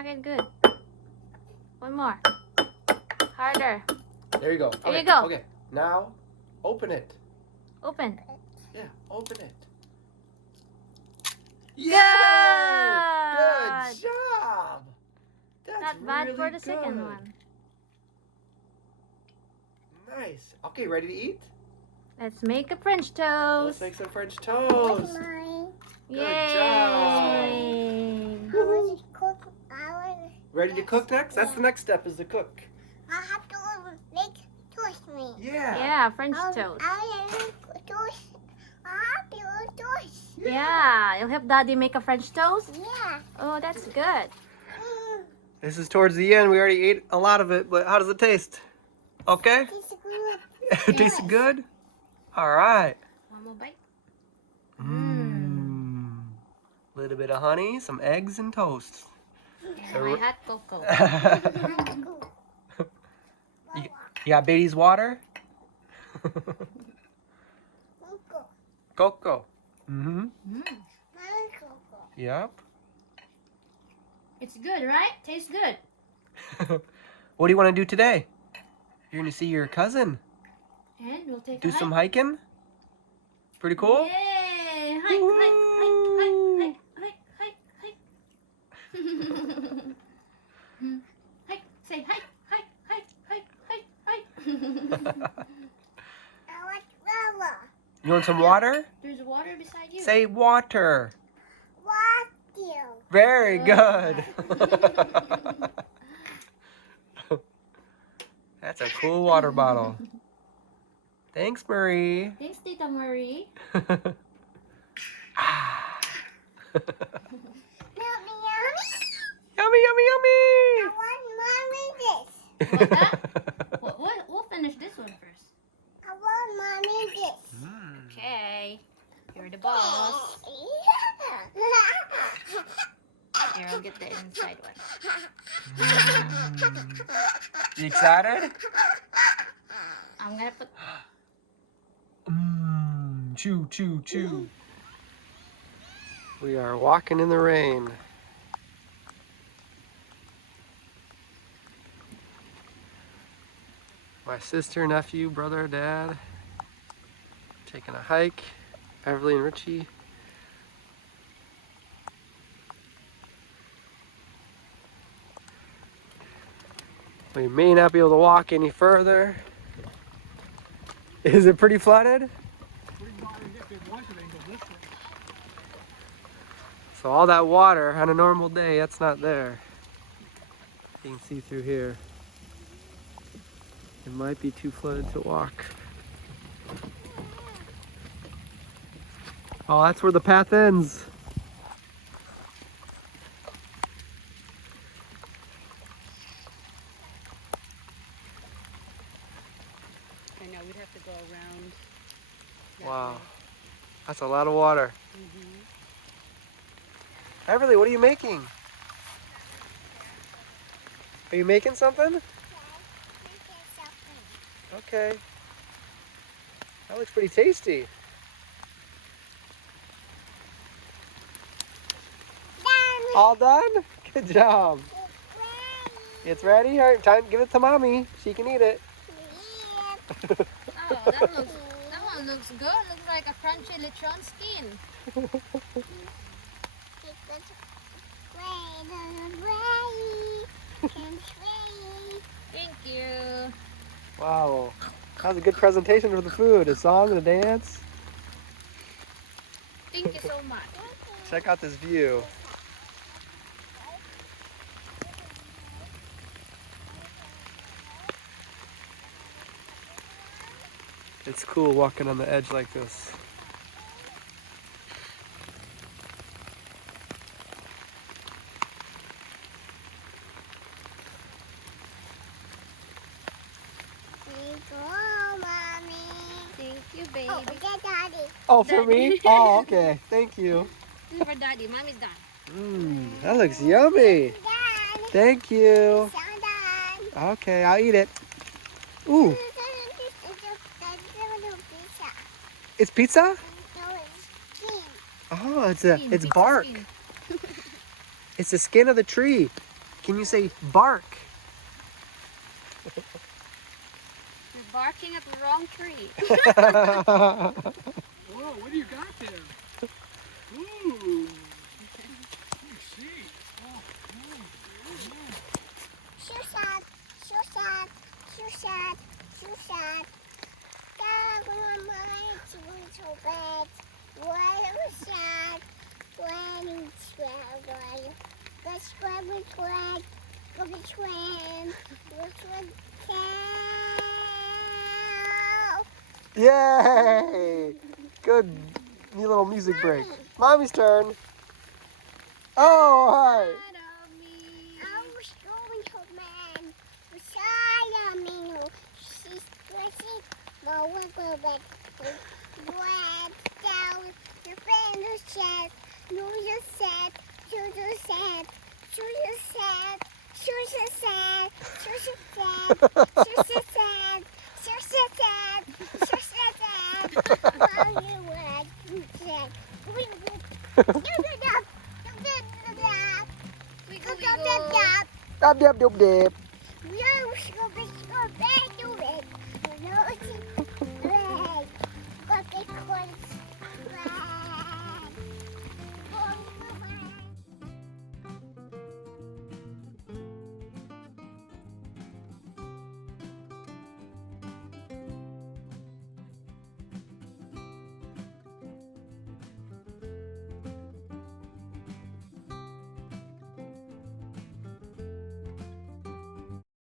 Crack it good. One more. Harder. There you go. There you go. Okay, now open it. Open. Yeah, open it. Good. Good job. That's Not bad really for the second good. one. Nice. Okay, ready to eat? Let's make a French Let's toast. make some French toast. Good Yay. Ready to cook next? That's the next step, is to cook. I have to make toast me. Yeah. Yeah, French toast. I toast. I have to toast. Yeah, you'll help Daddy make a French toast? Yeah. Oh, that's good. This is towards the end. We already ate a lot of it, but how does it taste? Okay? It's good. It tastes good? All right. One more bite. Little bit of honey, some eggs, and toast. And my hot cocoa. You got Beatty's water? Cocoa. Mm-hmm. Yep. It's good, right? Tastes good. What do you want to do today? You're going to see your cousin. And we'll take Do a some hike. hiking? Pretty cool? Yay! Hike, hike, hike, hike, hike, hike, hike. Hike, say hike, hike, hike, hike, hike, hike. I want lava. You want some water? There's water beside you. Say water. What you? Very good. That's a cool water bottle. Thanks, Marie. Thanks, Tita Marie. Yummy, yummy. Yummy, yummy, yummy. I want mommy this. What that? We'll finish this one first. I want mommy this. Okay. You're the boss. Here, I'll get the inside one. You excited? I'm gonna put... Chew, chew, chew. We are walking in the rain. My sister, nephew, brother, dad, taking a hike. Beverly and Richie. We may not be able to walk any further. Is it pretty flooded? So all that water on a normal day, that's not there. You can see through here. It might be too flooded to walk. Oh, that's where the path ends. I know, we'd have to go around. Wow, that's a lot of water. Beverly, what are you making? Are you making something? Okay. That looks pretty tasty. All done? Good job. It's ready? All right, time, give it to mommy. She can eat it. Oh, that one looks good. Looks like a crunchy lechon skin. Thank you. Wow. That was a good presentation for the food. A song and a dance. Thank you so much. Check out this view. It's cool walking on the edge like this. Thank you, baby. Oh, get daddy. Oh, for me? Oh, okay. Thank you. This is for Daddy. Mommy's done. That looks yummy. Dad. Thank you. Dad. Okay, I'll eat it. Ooh, it's pizza? Oh, it's Skin, it's pizza bark. skin. It's the skin of the tree. Can you say bark? You're barking at the wrong tree. Whoa, what do you got there? Ooh. So sad, so sad, so sad, so sad. God, my mind was so bad. What was sad? When it's well, the square was wet, the twin was cow. Yay! Good new little music break. Mommy's turn. Oh, hi. Side of me. I was going to man beside me. She's dressing the wiggle bit. Bread down the fender's chest. You just said, you just said, you just said, you just said, you just said, you just said, you just said, you just said. All you what you said. Wiggle, wiggle. Dab dab dub dab. Got the